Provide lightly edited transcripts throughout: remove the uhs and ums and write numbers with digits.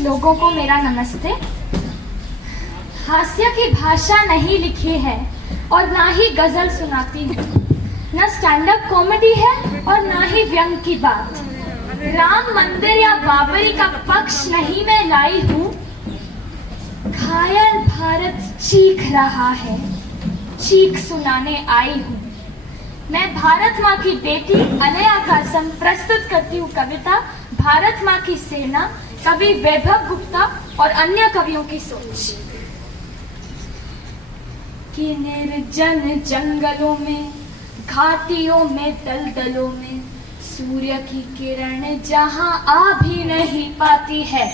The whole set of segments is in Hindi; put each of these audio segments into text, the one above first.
लोगों को मेरा नमस्ते। हास्य की भाषा नहीं लिखी है और ना ही गजल सुनाती हूँ, न स्टैंड अप कॉमेडी है और ना ही व्यंग की बात। राम मंदिर या बाबरी का पक्ष नहीं मैं लाई हूँ। घायल भारत चीख रहा है, चीख सुनाने आई हूँ। मैं भारत माँ की बेटी अनया कासम प्रस्तुत करती हूँ कविता भारत माँ की सेना, कवि वैभव गुप्ता और अन्य कवियों की सोच। कि निर्जन जंगलों में, घाटियों में, दलदलों में सूर्य की किरण जहां आ भी नहीं पाती है।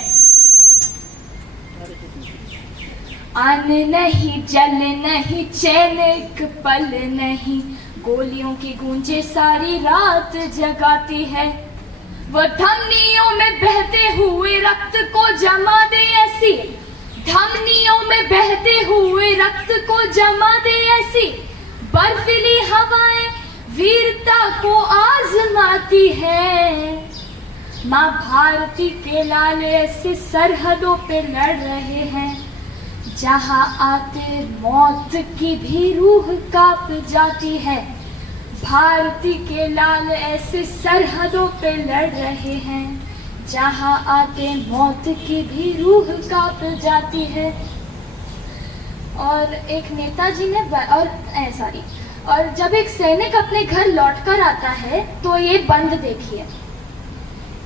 अन्न नहीं, जल नहीं, चैन एक पल नहीं, गोलियों की गूंजे सारी रात जगाती है। वो धमनियों में बहते हुए रक्त को जमा दे ऐसी, धमनियों में बहते हुए रक्त को जमा दे ऐसी, बर्फीली हवाएं वीरता को आजमाती है। माँ भारती के लाल ऐसे सरहदों पे लड़ रहे हैं जहाँ आते मौत की भी रूह कांप जाती है। भारती के लाल ऐसे सरहदों पे लड़ रहे हैं जहाँ आते मौत की भी रूह कांप जाती है। और एक नेताजी ने और जब एक सैनिक अपने घर लौटकर आता है तो ये बंद देखिए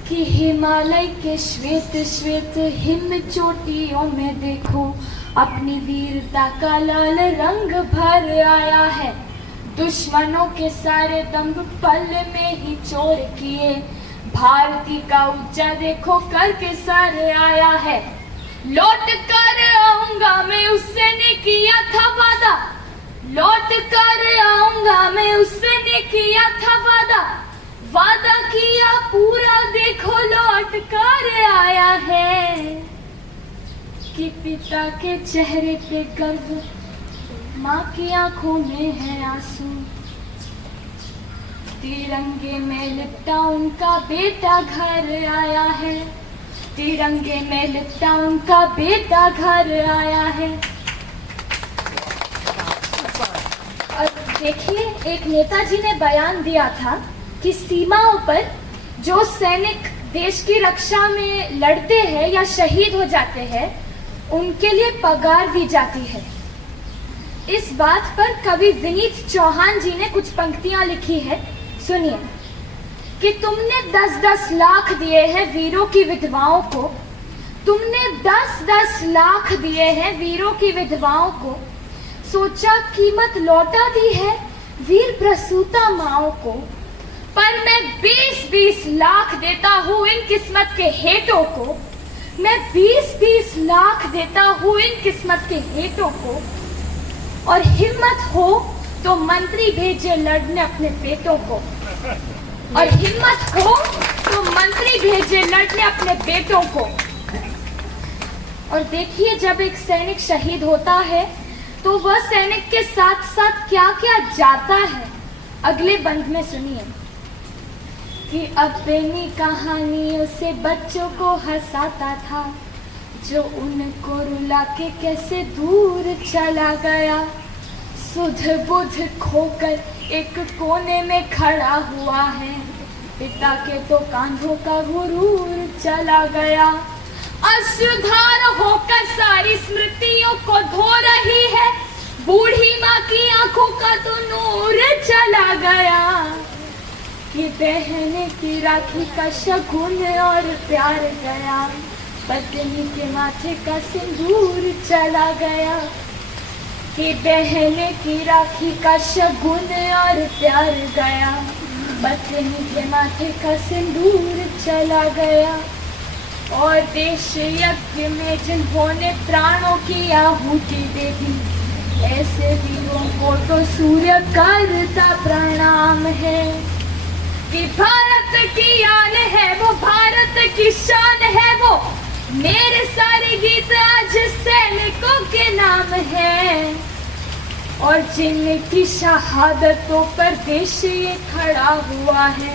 कि हिमालय के श्वेत श्वेत हिम चोटियों में देखो अपनी वीरता का लाल रंग भर आया है। दुश्मनों के सारे दंभ पल में ही चोर किए, भारती का ऊंचा देखो करके सर आया है। लौट कर आऊंगा मैं उससे ने किया था वादा, लौट कर आऊंगा मैं उससे ने किया था वादा, वादा किया पूरा देखो लौट कर आया है। कि पिता के चेहरे पे गर्व, माँ की आंखों में है आंसू, तिरंगे में लिपटा उनका बेटा घर आया है, तिरंगे में लिपटा उनका बेटा घर आया है। और देखिए, एक नेताजी ने बयान दिया था कि सीमाओं पर जो सैनिक देश की रक्षा में लड़ते हैं या शहीद हो जाते हैं उनके लिए पगार दी जाती है। इस बात पर कवि विनीत चौहान जी ने कुछ पंक्तियां लिखी है, सुनिए। कि तुमने 10-10 लाख दिए हैं वीरों की विधवाओं को, तुमने 10-10 लाख दिए हैं वीरों की विधवाओं को, सोचा कीमत लौटा दी है वीर प्रसूता माओं को, पर मैं 20-20 लाख देता हूँ इन किस्मत के हेटों को, मैं 20-20 लाख देता हूँ इन किस्मत के हेटों को। और हिम्मत हो तो मंत्री भेजे लड़ने अपने बेटों को, और हिम्मत हो तो मंत्री भेजे लड़ने अपने बेटों को। और देखिए, जब एक सैनिक शहीद होता है तो वह सैनिक के साथ साथ क्या क्या जाता है, अगले बंद में सुनिए। कि अपनी कहानियों से बच्चों को हंसाता था, जो उनको रुला के कैसे दूर चला गया, सुध बुध खोकर एक कोने में खड़ा हुआ है, पिता के तो कांधों का गुरूर चला गया। अश्रुधार होकर सारी स्मृतियों को धो रही है, बूढ़ी माँ की आंखों का तो नूर चला गया। ये बहने की राखी का शगुन और प्यार गया, पत्नी के माथे का सिंदूर चला गया। कि बहने की राखी का शगुन और प्यार गया, पत्नी के माथे का सिंदूर चला गया। और देश यज्ञ में जिन्होंने प्राणों की आहुति दे दी, ऐसे वीरों को तो सूर्य करता प्रणाम है। कि भारत की आन है वो, भारत की शान है वो, मेरे सारे गीत आज सैनिकों के नाम है। और जिनकी शहादतों पर देश ये खड़ा हुआ है,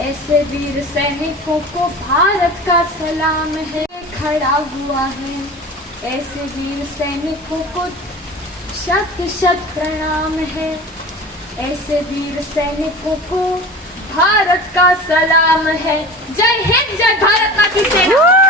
ऐसे वीर सैनिकों को भारत का सलाम है। खड़ा हुआ है। ऐसे वीर सैनिकों को शत शत प्रणाम है। ऐसे वीर सैनिकों को भारत का सलाम है। जय हिंद, जय भारत माता की सेना।